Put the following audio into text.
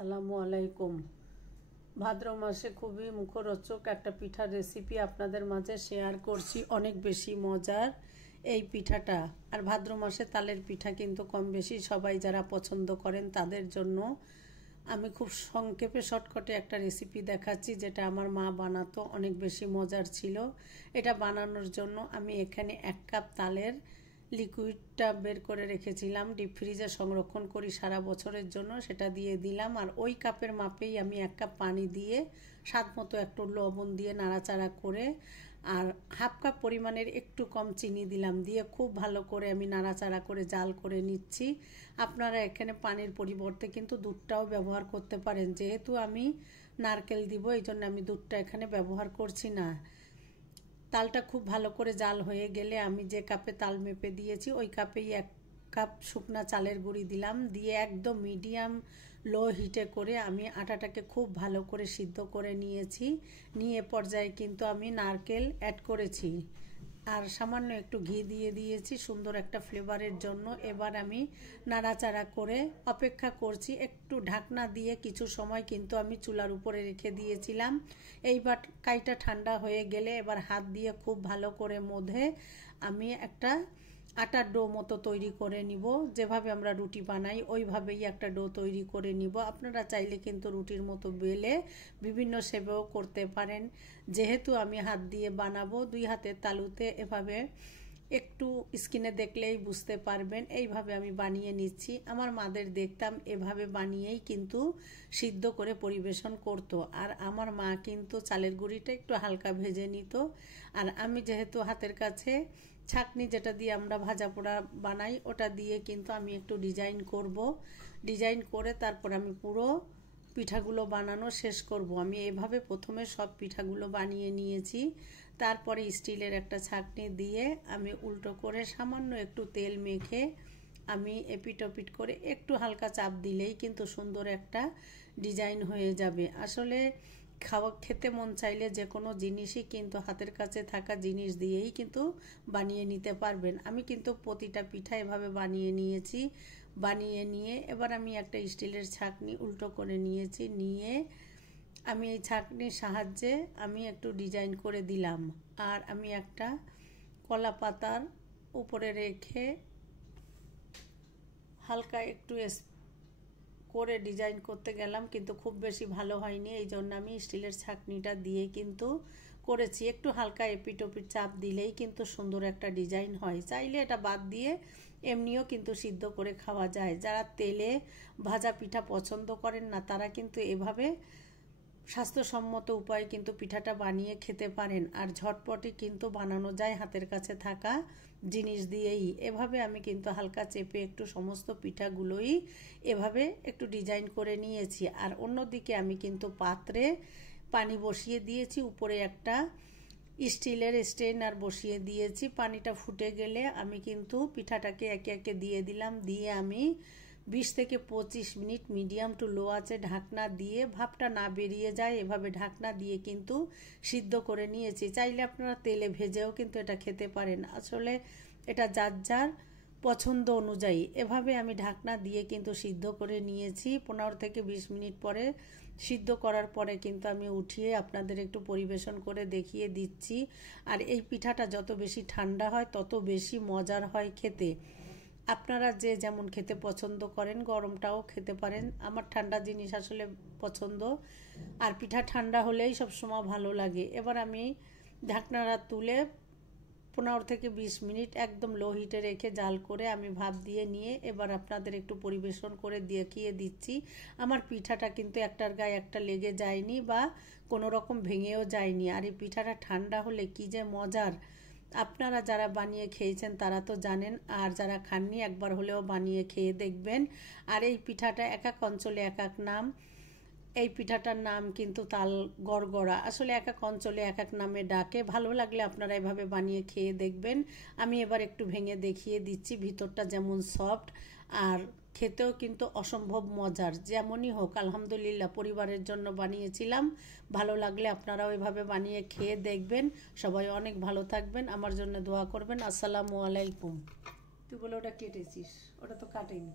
আসসালামু আলাইকুম। ভাদ্র মাসে খুবই মুখরোচক একটা পিঠার রেসিপি আপনাদের মাঝে শেয়ার করছি। অনেক বেশি মজার এই পিঠাটা। আর ভাদ্র মাসে তালের পিঠা কিন্তু কম বেশি সবাই যারা পছন্দ করেন তাদের জন্য আমি খুব সংক্ষেপে শর্টকাটে একটা রেসিপি দেখাচ্ছি, যেটা আমার মা বানাতো, অনেক বেশি মজার ছিল। এটা বানানোর জন্য আমি এখানে 1 কাপ তালের লিকুইডটা বের করে রেখেছিলাম, ডিপ ফ্রিজে সংরক্ষণ করি সারা বছরের জন্য, সেটা দিয়ে দিলাম। আর ওই কাপের মাপেই আমি 1 কাপ পানি দিয়ে স্বাদ মতো একটু লবণ দিয়ে নাড়াচাড়া করে আর হাফ কাপ পরিমাণের একটু কম চিনি দিলাম, দিয়ে খুব ভালো করে আমি নাড়াচাড়া করে জাল করে নিচ্ছি। আপনারা এখানে পানির পরিবর্তে কিন্তু দুধটাও ব্যবহার করতে পারেন। যেহেতু আমি নারকেল দিব এই জন্য আমি দুধটা এখানে ব্যবহার করছি না। তালটা খুব ভালো করে জাল হয়ে গেলে আমি যে কাপে তাল মেপে দিয়েছি ওই কাপেই 1 কাপ শুকনা চালের গুঁড়ি দিলাম, দিয়ে একদম মিডিয়াম লো হিটে করে আমি আটাটাকে খুব ভালো করে সিদ্ধ করে নিয়েছি। নিয়ে পর্যায়ে কিন্তু আমি নারকেল অ্যাড করেছি আর সামান্য একটু ঘি দিয়ে দিয়েছি সুন্দর একটা ফ্লেভারের জন্য। এবার আমি নাড়াচাড়া করে অপেক্ষা করছি। একটু ঢাকনা দিয়ে কিছু সময় কিন্তু আমি চুলার উপরে রেখে দিয়েছিলাম। এইবার কাইটা ঠান্ডা হয়ে গেলে এবার হাত দিয়ে খুব ভালো করে মধে আমি একটা আটার ডো মতো তৈরি করে নিব। যেভাবে আমরা রুটি বানাই ওইভাবেই একটা ডো তৈরি করে নিব। আপনারা চাইলে কিন্তু রুটির মতো বেলে বিভিন্ন শেপেও করতে পারেন। যেহেতু আমি হাত দিয়ে বানাবো, 2 হাতের তালুতে এভাবে একটু স্কিনে দেখলেই বুঝতে পারবেন। এইভাবে আমি বানিয়ে নিচ্ছি। আমার মাদের দেখতাম এভাবে বানিয়েই কিন্তু সিদ্ধ করে পরিবেশন করতো। আর আমার মা কিন্তু চালের গুঁড়িটা একটু হালকা ভেজে নিত। আর আমি যেহেতু হাতের কাছে ছাঁকনি যেটা দিয়ে আমরা ভাজা পোড়া বানাই ওটা দিয়ে কিন্তু আমি একটু ডিজাইন করব। ডিজাইন করে তারপর আমি পুরো পিঠাগুলো বানানো শেষ করব। আমি এভাবে প্রথমে সব পিঠাগুলো বানিয়ে নিয়েছি। তারপরে স্টিলের একটা ছাঁকনি দিয়ে আমি উল্টো করে সামান্য একটু তেল মেখে আমি এপিট ওপিট করে একটু হালকা চাপ দিলেই কিন্তু সুন্দর একটা ডিজাইন হয়ে যাবে। আসলে খেতে মন চাইলে যে কোনো জিনিসই কিন্তু হাতের কাছে থাকা জিনিস দিয়েই কিন্তু বানিয়ে নিতে পারবেন। আমি কিন্তু প্রতিটা পিঠা এভাবে বানিয়ে নিয়েছি। বানিয়ে নিয়ে এবার আমি একটা স্টিলের ছাঁকনি উল্টো করে নিয়েছি। নিয়ে আমি এই ছাঁকনির সাহায্যে আমি একটু ডিজাইন করে দিলাম। আর আমি একটা কলা পাতার উপরে রেখে হালকা একটু করে ডিজাইন করতে গেলাম, কিন্তু খুব বেশি ভালো হয়নি। এই জন্য আমি স্টিলের ছাঁকনিটা দিয়ে কিন্তু করেছি। একটু হালকা এপিট ওপিট চাপ দিলেই কিন্তু সুন্দর একটা ডিজাইন হয়। চাইলে এটা বাদ দিয়ে এমনিও কিন্তু সিদ্ধ করে খাওয়া যায়। যারা তেলে ভাজা পিঠা পছন্দ করেন না তারা কিন্তু এভাবে স্বাস্থ্যসম্মত উপায়ে কিন্তু পিঠাটা বানিয়ে খেতে পারেন। আর ঝটপটই কিন্তু বানানো যায় হাতের কাছে থাকা জিনিস দিয়েই। এভাবে আমি কিন্তু হালকা চেপে একটু সমস্ত পিঠাগুলোই এভাবে একটু ডিজাইন করে নিয়েছি। আর অন্যদিকে আমি কিন্তু পাত্রে পানি বসিয়ে দিয়েছি, উপরে একটা স্টিলের স্ট্রেনার বসিয়ে দিয়েছি। পানিটা ফুটে গেলে আমি কিন্তু পিঠাটাকে একে একে দিয়ে দিলাম। দিয়ে আমি 20 থেকে 25 মিনিট মিডিয়াম টু লো আঁচে ঢাকনা দিয়ে ভাপটা না বেরিয়ে যায় এভাবে ঢাকনা দিয়ে কিন্তু সিদ্ধ করে নিয়েছি। চাইলে আপনারা তেলে ভেজেও কিন্তু এটা খেতে পারেন। আসলে এটা যার যার পছন্দ অনুযায়ী। এভাবে আমি ঢাকনা দিয়ে কিন্তু সিদ্ধ করে নিয়েছি। 15 থেকে 20 মিনিট পরে সিদ্ধ করার পরে কিন্তু আমি উঠিয়ে আপনাদের একটু পরিবেশন করে দেখিয়ে দিচ্ছি। আর এই পিঠাটা যত বেশি ঠান্ডা হয় তত বেশি মজার হয় খেতে। আপনারা যে যেমন খেতে পছন্দ করেন গরমটাও খেতে পারেন। আমার ঠান্ডা জিনিস আসলে পছন্দ, আর পিঠা ঠান্ডা হলেই সবসময় ভালো লাগে। এবার আমি ঢাকনাটা তুলে 15 থেকে 20 মিনিট একদম লো হিটে রেখে জাল করে আমি ভাপ দিয়ে নিয়ে এবার আপনাদের একটু পরিবেশন করে দেখিয়ে দিচ্ছি। আমার পিঠাটা কিন্তু একটার গায়ে একটা লেগে যায়নি বা কোনো রকম ভেঙেও যায়নি। আর এই পিঠাটা ঠান্ডা হলে কি যে মজার, আপনারা যারা বানিয়ে খেয়েছেন তারা তো জানেন, আর যারা খাননি একবার হলেও বানিয়ে খেয়ে দেখবেন। আর এই পিঠাটা এক এক অঞ্চলে এক এক নাম। এই পিঠাটার নাম কিন্তু তাল গড়গড়া। আসলে এক এক অঞ্চলে এক এক নামে ডাকে। ভালো লাগলে আপনারা এভাবে বানিয়ে খেয়ে দেখবেন। আমি এবার একটু ভেঙে দেখিয়ে দিচ্ছি। ভিতরটা যেমন সফট আর খেতেও কিন্তু অসম্ভব মজার। যেমনই হোক আলহামদুলিল্লাহ, পরিবারের জন্য বানিয়েছিলাম। ভালো লাগলে আপনারাও এভাবে বানিয়ে খেয়ে দেখবেন। সবাই অনেক ভালো থাকবেন, আমার জন্য দোয়া করবেন। আসসালামু আলাইকুম। তুই বলে ওটা কেটেছিস, ওটা তো কাটেনি।